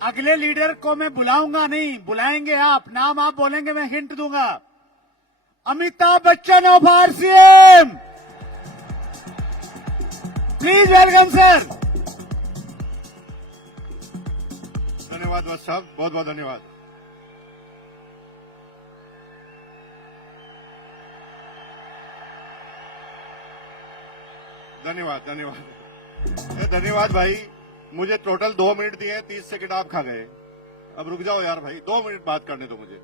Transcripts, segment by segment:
अगले लीडर को मैं बुलाऊंगा नहीं, बुलाएंगे आप, नाम आप बोलेंगे, मैं हिंट दूंगा। Amitabh Bachchan of RCM, please welcome sir. धन्यवाद वत्स साहब, बहुत बहुत धन्यवाद। धन्यवाद धन्यवाद धन्यवाद भाई। मुझे टोटल 2 मिनट दिए, 30 सेकंड आप खा गए। अब रुक जाओ यार भाई, 2 मिनट बात करने दो मुझे।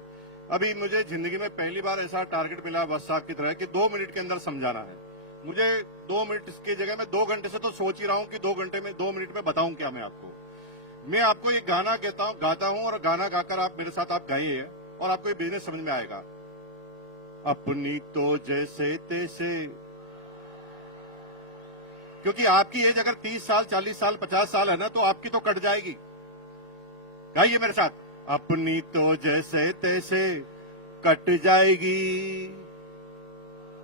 अभी मुझे जिंदगी में पहली बार ऐसा टारगेट मिला वत्स साहब की तरह कि 2 मिनट के अंदर समझाना है मुझे। 2 मिनट की जगह मैं 2 घंटे से तो सोच ही रहा हूं कि 2 घंटे में 2 मिनट में बताऊं क्या मैं आपको। मैं आपको एक गाना गाता हूं और गाना गाकर आप मेरे साथ आप गाइए और आपको ये बिजनेस समझ में आएगा। अपनी तो जैसे तैसे, क्योंकि आपकी एज अगर 30 साल 40 साल 50 साल है ना, तो आपकी तो कट जाएगी। गाइए मेरे साथ, अपनी तो जैसे तैसे कट जाएगी,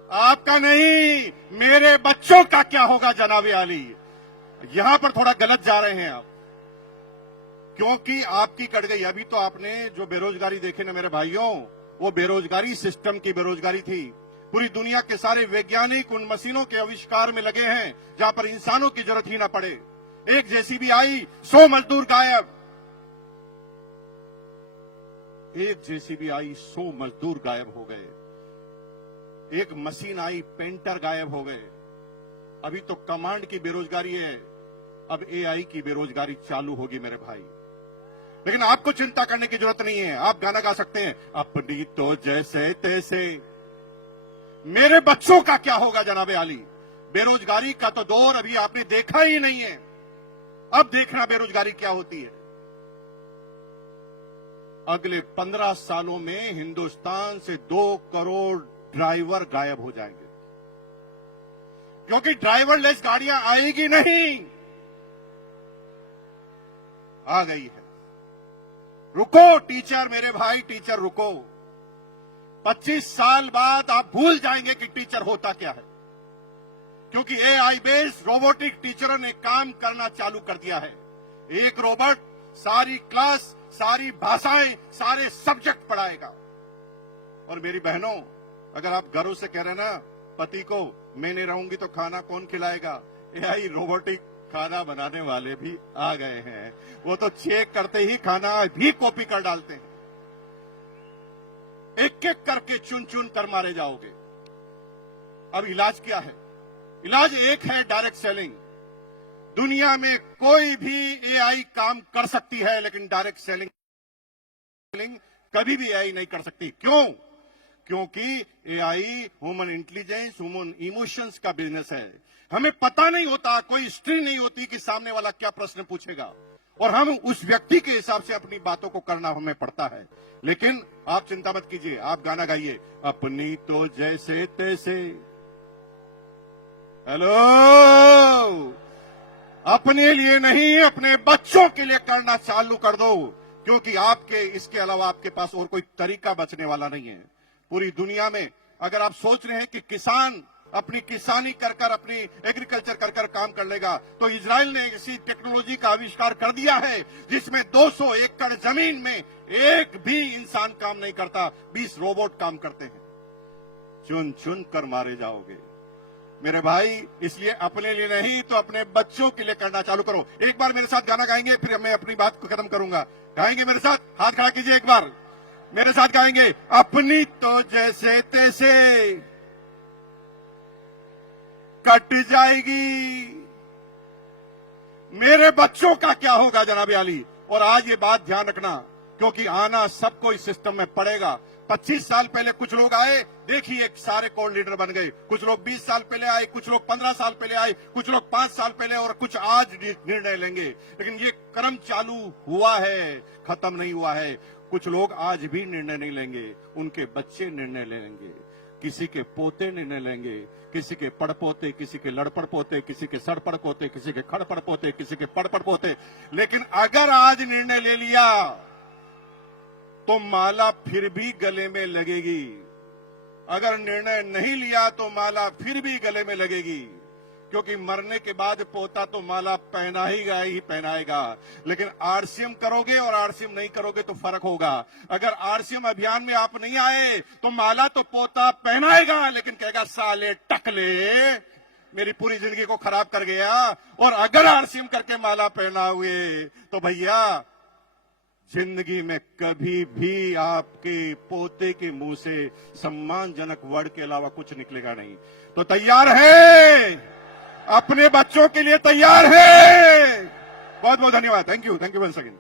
आपका नहीं मेरे बच्चों का क्या होगा जनाब आली। यहां पर थोड़ा गलत जा रहे हैं आप, क्योंकि आपकी कट गई। अभी तो आपने जो बेरोजगारी देखे ना मेरे भाइयों, वो बेरोजगारी सिस्टम की बेरोजगारी थी। पूरी दुनिया के सारे वैज्ञानिक उन मशीनों के आविष्कार में लगे हैं जहां पर इंसानों की जरूरत ही ना पड़े। एक जेसीबी आई, 100 मजदूर गायब। एक जेसीबी आई, 100 मजदूर गायब हो गए। एक मशीन आई, पेंटर गायब हो गए। अभी तो कमांड की बेरोजगारी है, अब एआई की बेरोजगारी चालू होगी मेरे भाई। लेकिन आपको चिंता करने की जरूरत नहीं है। आप गाना गा सकते हैं, अपनी तो जैसे तैसे मेरे बच्चों का क्या होगा जनाबे आली। बेरोजगारी का तो दौर अभी आपने देखा ही नहीं है, अब देखना बेरोजगारी क्या होती है। अगले 15 सालों में हिंदुस्तान से 2 करोड़ ड्राइवर गायब हो जाएंगे, क्योंकि ड्राइवरलेस गाड़ियां आएगी नहीं। आ गई है, रुको टीचर, मेरे भाई टीचर रुको। 25 साल बाद आप भूल जाएंगे कि टीचर होता क्या है, क्योंकि एआई बेस्ड रोबोटिक टीचरों ने काम करना चालू कर दिया है। एक रोबोट सारी क्लास, सारी भाषाएं, सारे सब्जेक्ट पढ़ाएगा। और मेरी बहनों, अगर आप घरों से कह रहे ना पति को मैं नहीं रहूंगी तो खाना कौन खिलाएगा, एआई रोबोटिक खाना बनाने वाले भी आ गए हैं। वो तो चेक करते ही खाना भी कॉपी कर डालते हैं। एक एक करके चुन चुन कर मारे जाओगे। अब इलाज क्या है? इलाज एक है, डायरेक्ट सेलिंग। दुनिया में कोई भी एआई काम कर सकती है, लेकिन डायरेक्ट सेलिंग कभी भी एआई नहीं कर सकती। क्यों? क्योंकि AI human intelligence, human emotions का बिजनेस है। हमें पता नहीं होता, कोई हिस्ट्री नहीं होती कि सामने वाला क्या प्रश्न पूछेगा, और हम उस व्यक्ति के हिसाब से अपनी बातों को करना हमें पड़ता है। लेकिन आप चिंता मत कीजिए, आप गाना गाइए, अपनी तो जैसे तैसे। हेलो, अपने लिए नहीं, अपने बच्चों के लिए करना चालू कर दो, क्योंकि आपके इसके अलावा आपके पास और कोई तरीका बचने वाला नहीं है। पूरी दुनिया में अगर आप सोच रहे हैं कि किसान अपनी किसानी कर कर, अपनी एग्रीकल्चर कर कर काम कर लेगा, तो इजराइल ने इसी टेक्नोलॉजी का आविष्कार कर दिया है जिसमें 200 एकड़ जमीन में एक भी इंसान काम नहीं करता, 20 रोबोट काम करते हैं। चुन चुन कर मारे जाओगे मेरे भाई। इसलिए अपने लिए नहीं तो अपने बच्चों के लिए करना चालू करो। एक बार मेरे साथ गाना गाएंगे, फिर मैं अपनी बात को खत्म करूंगा। गाएंगे मेरे साथ? हाथ खड़ा कीजिए, एक बार मेरे साथ गाएंगे, अपनी तो जैसे तैसे कट जाएगी, मेरे बच्चों का क्या होगा जनाबे आली। और आज ये बात ध्यान रखना, क्योंकि आना सबको इस सिस्टम में पड़ेगा। 25 साल पहले कुछ लोग आए, देखिए सारे कोर लीडर बन गए। कुछ लोग 20 साल पहले आए, कुछ लोग 15 साल पहले आए, कुछ लोग 5 साल पहले, और कुछ आज निर्णय लेंगे। लेकिन ये क्रम चालू हुआ है, खत्म नहीं हुआ है। कुछ लोग आज भी निर्णय नहीं लेंगे, उनके बच्चे निर्णय लेंगे, किसी के पोते निर्णय लेंगे, किसी के पड़पोते, किसी के लड़पड़ पोते, किसी के सड़पड़ पोते, किसी के खड़पड़ पोते, किसी के पड़पड़ पोते। लेकिन अगर आज निर्णय ले लिया तो माला फिर भी गले में लगेगी। अगर निर्णय नहीं लिया तो माला फिर भी गले में लगेगी, क्योंकि मरने के बाद पोता तो माला पहनाएगा ही पहनाएगा। लेकिन आरसीएम करोगे और आरसीएम नहीं करोगे तो फर्क होगा। अगर आरसीएम अभियान में आप नहीं आए तो माला तो पोता पहनाएगा, लेकिन कहेगा साले टकले मेरी पूरी जिंदगी को खराब कर गया। और अगर आरसीएम करके माला पहना हुए तो भैया जिंदगी में कभी भी आपके पोते के मुंह से सम्मानजनक वर्ड के अलावा कुछ निकलेगा नहीं। तो तैयार है, अपने बच्चों के लिए तैयार है। बहुत बहुत धन्यवाद। Thank you once again.